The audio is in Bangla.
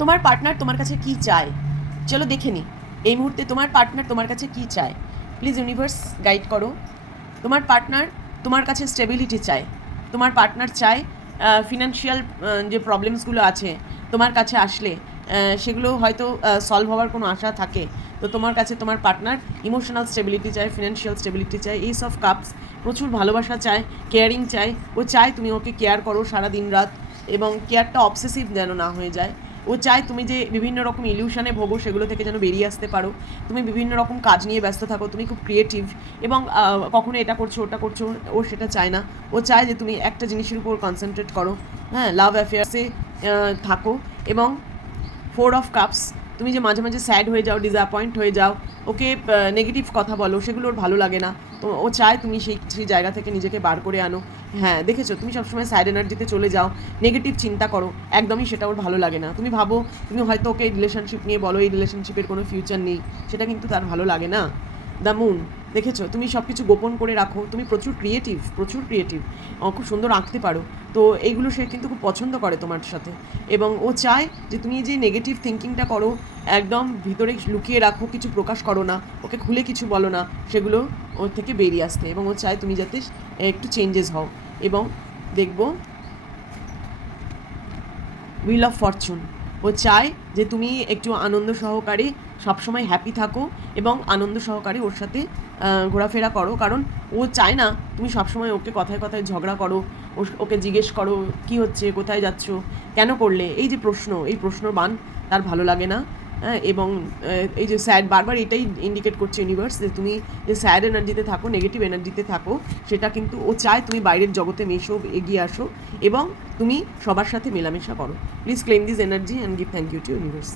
তোমার পার্টনার তোমার কাছে কি চায়, চলো দেখে নিই এই মুহূর্তে তোমার পার্টনার তোমার কাছে কি চায়। প্লিজ ইউনিভার্স গাইড করো। তোমার পার্টনার তোমার কাছে স্টেবিলিটি চায়। তোমার পার্টনার চায় ফিনান্সিয়াল যে প্রবলেমসগুলো আছে তোমার কাছে আসলে সেগুলো হয়তো সলভ হওয়ার কোনো আশা থাকে। তো তোমার কাছে তোমার পার্টনার ইমোশনাল স্টেবিলিটি চায়, ফিনান্সিয়াল স্টেবিলিটি চায়, এইস অফ কাপস, প্রচুর ভালোবাসা চায়, কেয়ারিং চায়। ও চায় তুমি ওকে কেয়ার করো সারা দিন রাত, এবং কেয়ারটা অবসেসিভ যেন না হয়ে যায়। ও চায় তুমি যে বিভিন্ন রকম ইলিউশনে ভোগো সেগুলো থেকে যেন বেরিয়ে আসতে পারো। তুমি বিভিন্ন রকম কাজ নিয়ে ব্যস্ত থাকো, তুমি খুব ক্রিয়েটিভ, এবং কখনো এটা করছো ওটা করছো, ও সেটা চায় না। ও চায় যে তুমি একটা জিনিসের উপর কনসেন্ট্রেট করো, হ্যাঁ, লাভ অ্যাফেয়ার্সে থাকো। এবং 4 অফ কাপস, তুমি যে মাঝে মাঝে স্যাড হয়ে যাও, ডিসঅ্যাপয়েন্ট হয়ে যাও, ওকে নেগেটিভ কথা বলো, সেগুলো ওর ভালো লাগে না। তো ও চায় তুমি সেই জায়গা থেকে নিজেকে বার করে আনো। হ্যাঁ, দেখেছো, তুমি সবসময় স্যাড এনার্জিতে চলে যাও, নেগেটিভ চিন্তা করো, একদমই সেটা ওর ভালো লাগে না। তুমি ভাবো, তুমি হয়তো ওকে রিলেশনশিপ নিয়ে বলো এই রিলেশনশিপের কোনো ফিউচার নেই, সেটা কিন্তু তার ভালো লাগে না। দ্য মুন, দেখেছো, তুমি সব কিছু গোপন করে রাখো, তুমি প্রচুর ক্রিয়েটিভ, প্রচুর ক্রিয়েটিভ, খুব সুন্দর আঁকতে পারো। তো এইগুলো সে কিন্তু খুব পছন্দ করে তোমার সাথে, এবং ও চায় যে তুমি যে নেগেটিভ থিঙ্কিংটা করো একদম ভিতরে লুকিয়ে রাখো, কিছু প্রকাশ করো না, ওকে খুলে কিছু বলো না, সেগুলো ওর থেকে বেরিয়ে আসতে। এবং ও চায় তুমি যাতে একটু চেঞ্জেস হও। এবং দেখবো হুইল অফ ফরচুন, ও চায় যে তুমি একটু আনন্দ সহকারে সবসময় হ্যাপি থাকো, এবং আনন্দ সহকারে ওর সাথে ঘোরাফেরা করো। কারণ ও চায় না তুমি সবসময় ওকে কথায় কথায় ঝগড়া করো, ওকে জিজ্ঞেস করো কী হচ্ছে, কোথায় যাচ্ছ, কেন করলে, এই যে প্রশ্ন, এই প্রশ্নর বান তার ভালো লাগে না। হ্যাঁ, এবং এই যে স্যাড, বারবার এটাই ইন্ডিকেট করছে ইউনিভার্স যে তুমি যে স্যাড এনার্জিতে থাকো, নেগেটিভ এনার্জিতে থাকো, সেটা কিন্তু ও চায় তুমি বাইরের জগতে মেশো, এগিয়ে আসো, এবং তুমি সবার সাথে মেলামেশা করো। Please claim this energy and give thank you two universe.